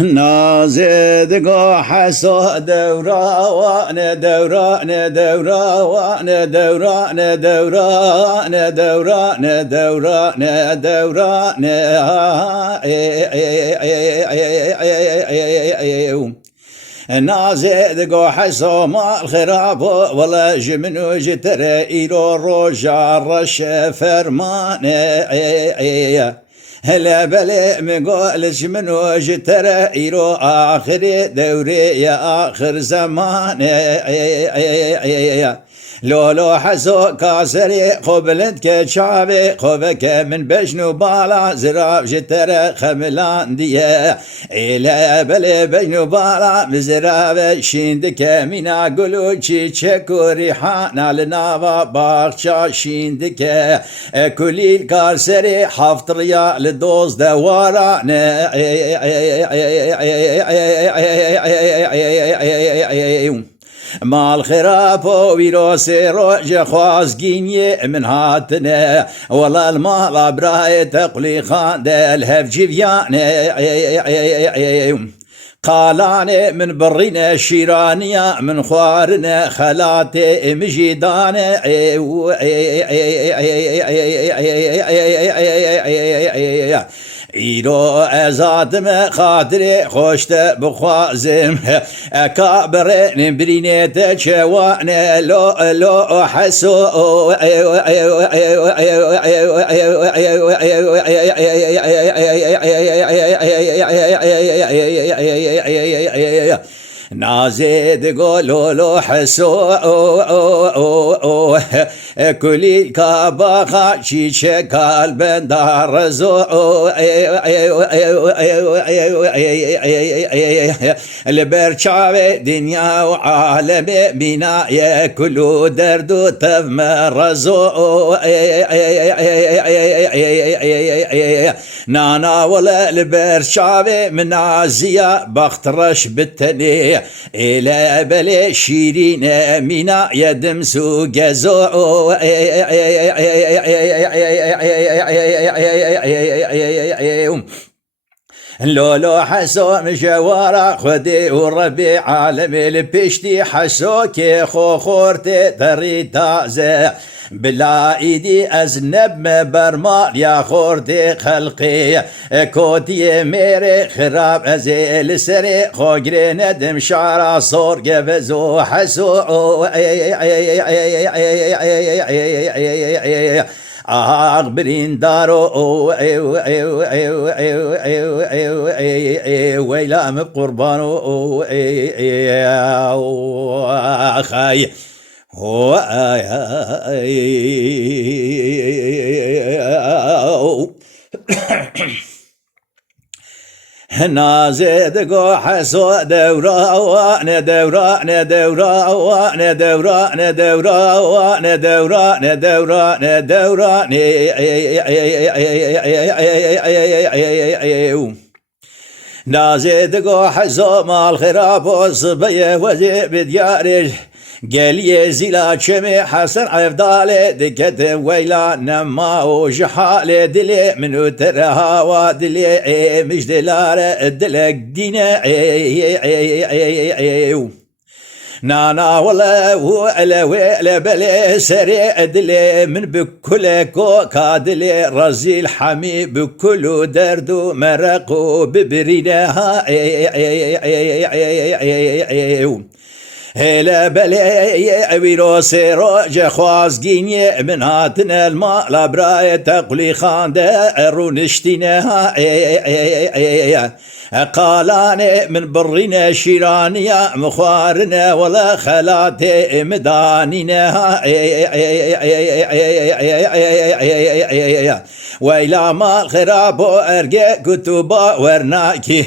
نازد قو حسو دوران دوران دوران دوران دوران دوران دوران دوران نازد قو حسو مال خراب ولا جمنو جتر إيرو روجا رش فرمان هلا بلي مقولش منو جتر إيرو آخر دوري يا آخر زمان لولو حسو كاسري قبلت كشعبي قبك من بجنو بالا زراب جتر خملان ديه إلا بلي بجنو بالا مزراب شيندك منا قلو چي چكو ريحانا لنابا باقشا شيندك كلي الكاسري حفظ ريال دوز دوارا مال خراب ويروس روج خوازقيني من هاتنا والله المال براي تقلي خان الهف جيفيان قالاني من برينا شيرانيا من خوارنا خلاتي مجيدان إيرو أزادم خاطري خوشت بخوازم أكابرين برينيت شوان لو حسو نازد قولوا حسو كلي كابا شي شكال بندار زو البرشاوي دنيا وعالمي بنا ياكلوا دردو تمرزو نانا ولا البرشاوي من عزيا بخترش بالتني إلى بلي شيرين منا يدمسو جزو لولو حسو مشوارا خدي وربي عالمي لبشتي حسو كي خورتي تريتا زي بلا ايدي ازنب مبرمال يا خورتي خلقي كوتي ميري خراب ازيل سري خوغري ندم شعرا صور قبزو حسو أخبرين دارو ويلا مقربانو خاي نازد قو حسو دوران دوران دوران دوران دوران دوران دوران دوران نازد قو حسو مال خراب وصبيه وزي بديارج قال زيلا شمي حسن عفدالي دكت ويلا نما وجحالي دلي منو ترها ودلي مش دلار دلك دينا نانا ولا ولا بلي سريع دلي من بكل كوكا دلي رزيل حمي بكل دردو مرقو ببرينها هلا بلي ويروس روج خوازقيني من هاتنا الماء لابراي تقلي خانده رونشتينها قالاني من برينا شيرانيا مخوارنا ولا خلاتي مدانينها وإلى ما خرابو أرقى كتبا ورناكي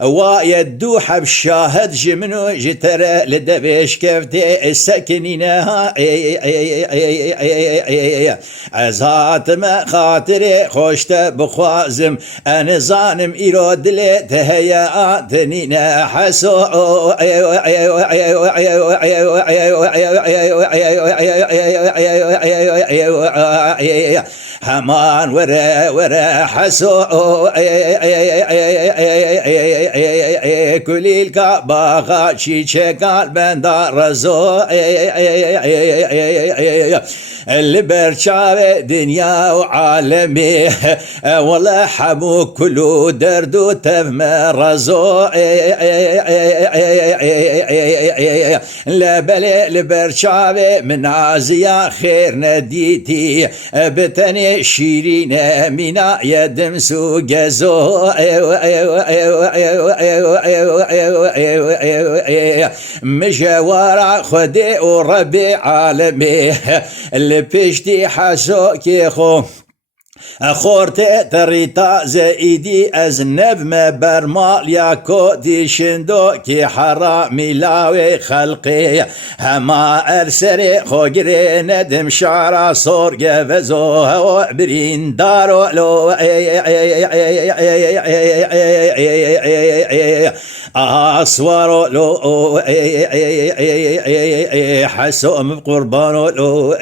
ويدو حب شاهد جمنو جتر لدبش كفتي السكنينها عزات ما خاطري خوشت بخوازم أنا زانم إيرو دلي هيا تنينا حسو همان ورا حسو كل الكعبة شي شكال بندار رزو اللي برشاوي دنيا وعالمي والله حمو كلو دردو تفمرزو لا بلي لبرشاوي من عزيا خير نديتي بتني شيرين منا يدم سو جزو مجوار خدي وربي عالمي اللي بيشتي حسو كيخو خورت تريتا زايدي أزنب ما برمال ياكو دي شندو كي حرامي لاوي خلقي هما أرسري خوغري ندم شعرا صور جفزو هو برين دارو لو أصورو لو حسوم بقربانو لو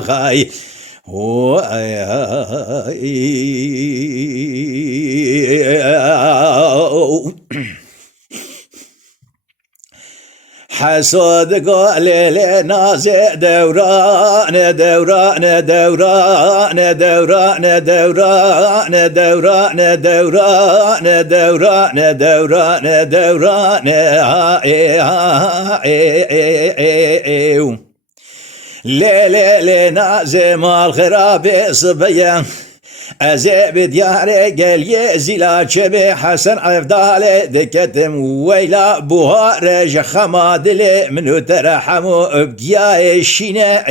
خاي هو حسود قال لنا دوران دوران دوران دوران دوران دوران دوران دوران دوران دوران ليلة نازم الخراب صبيان أزيب دياري قال يزيلا شبي حسن عفدالي دكتم ويلا بوها رج خمادلي منو ترحمو بقيا الشينا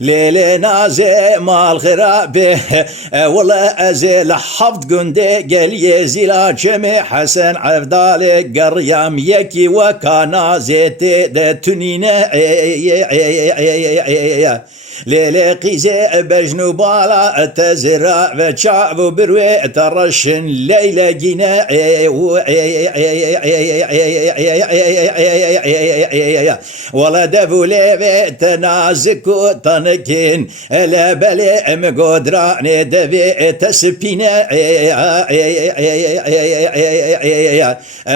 ليلة نازي مال خرابي والله أزيل حفظ قندي قال يزيلا جمي حسن عفدالي قريام يكي وكانا زيتي دتنينا ليلة قيزي بجنوبالا تزرع وشعب بروي ترشن ليلة جينا ولا دفولي تنازكو تنكين لا بلي مقدراني دبي تسبينا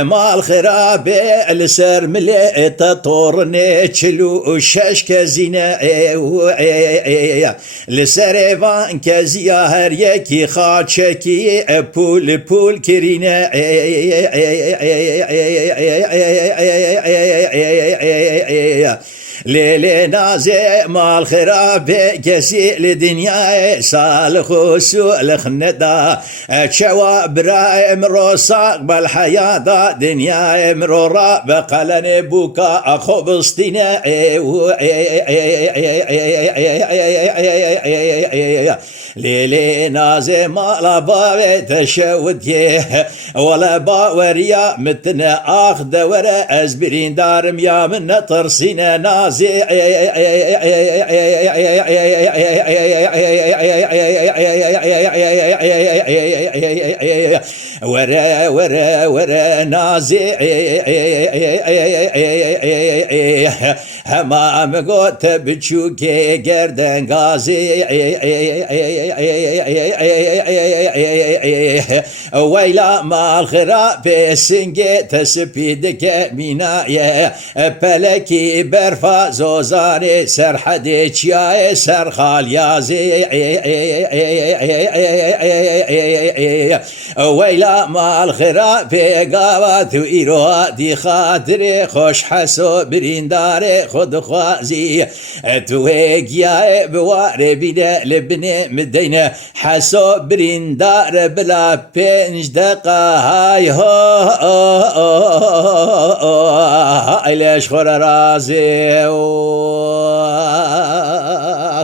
مال خرابي السر ملي تطورني تشلو ششك زينا لسريفان كزيا هر يكي خاچكي پول پول كرينا ليلة نازي مال خرابي كسي لدنيا سالخو سؤلخ ندا شوا برايم روساق بالحياة دنيا مرورا بقلن بوكا أخو بسطينا ليلة نازي مال بابي تشود ولا باوريا متنا آخد ورا أزبرين دارم يا من ترسينا نازي ورا ورا ورا نازي همام قوت بچوكي گردن غازي ويلا مال خراب سنگي تسبيدك مينايا پلكي برفا زوزاني سرحدي چياي سرخال يازي ويلا مال خراب قاوات وإيرو دي خاطري خوش حسو برينداري خود خوازي تويق يا بواري بينا لبني مدينة حسو بريندار بلا بينج دقا هاي هاي ليش خور رازي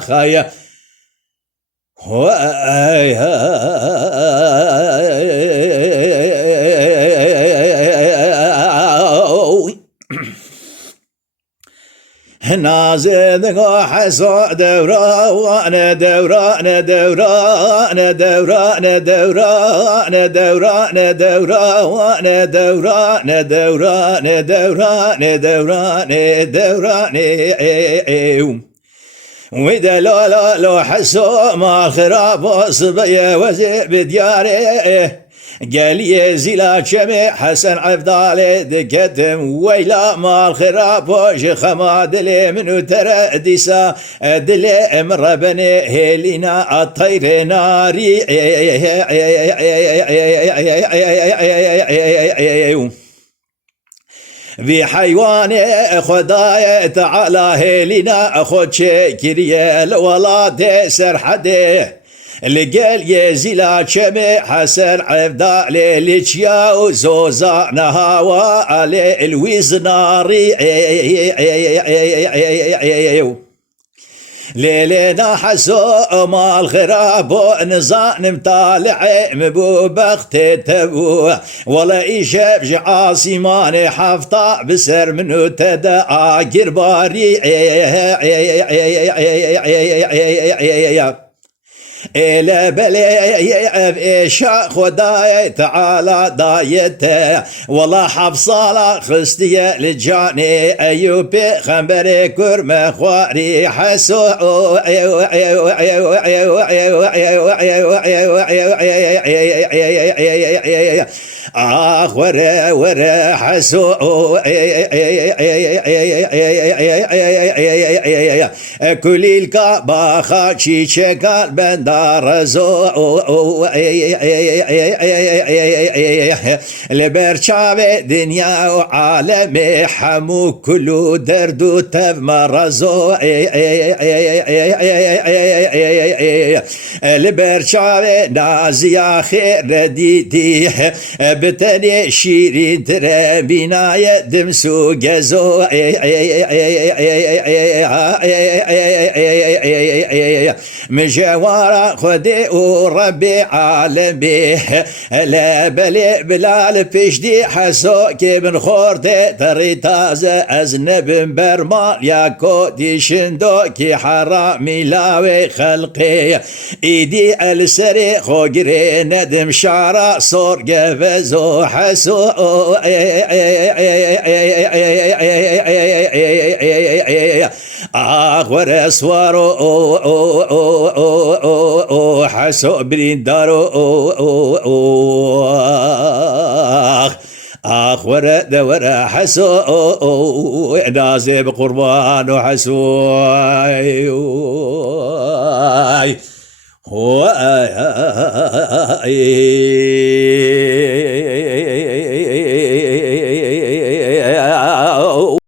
خايا نازد حسو دوران دوران دوران دوران دوران دوران دوران دوران دوران دوران دوران دوران وإذا لو حسوا ما خراب صبية وزي بدياري قال يزيلا شمي حسن عفضالي دكتم ويلا ما الخراب وش خما دلي منو ترى ديسا دلي امر بني هيلينا الطير ناري في حيوان خداي تعالى هيلينا خد شكريا الولاد سرحده لقال يزيلا شمي حسن عفدالي ليشيا وزوزا نهاوا علي الويز ناري ليلنا حسو ما الخراب ونزان مطالع مبو بخت تبو ولا إيشاب جعاصمان حفطة بسر منو تدا قرباري إلى بلي شا خداي تعالى دايته والله حفصالة خستية لجاني أيوبي خنبري كرم خواري حسو ورا حسو كلي الكعبة خاشي شكال بندار زو لبرشاوي دنيا وعالمي حمو كلو دردو تفمرزو لبرشاوي نازيا خير ديدي بتني شيرين ترابينا دمسو جزو مجوارا خدي وربي عالمي لا بلي بلال بشدي حسو كيبن خورتي تريتاز أزنب برمال يا كودي شندو كي حرامي لاوي خلقي ايدي السري خوغري ندم شعرا صور قفزو حسو آخور اسوارو حسو بريندارو آخور دور حسو نازي بقربان حسو هو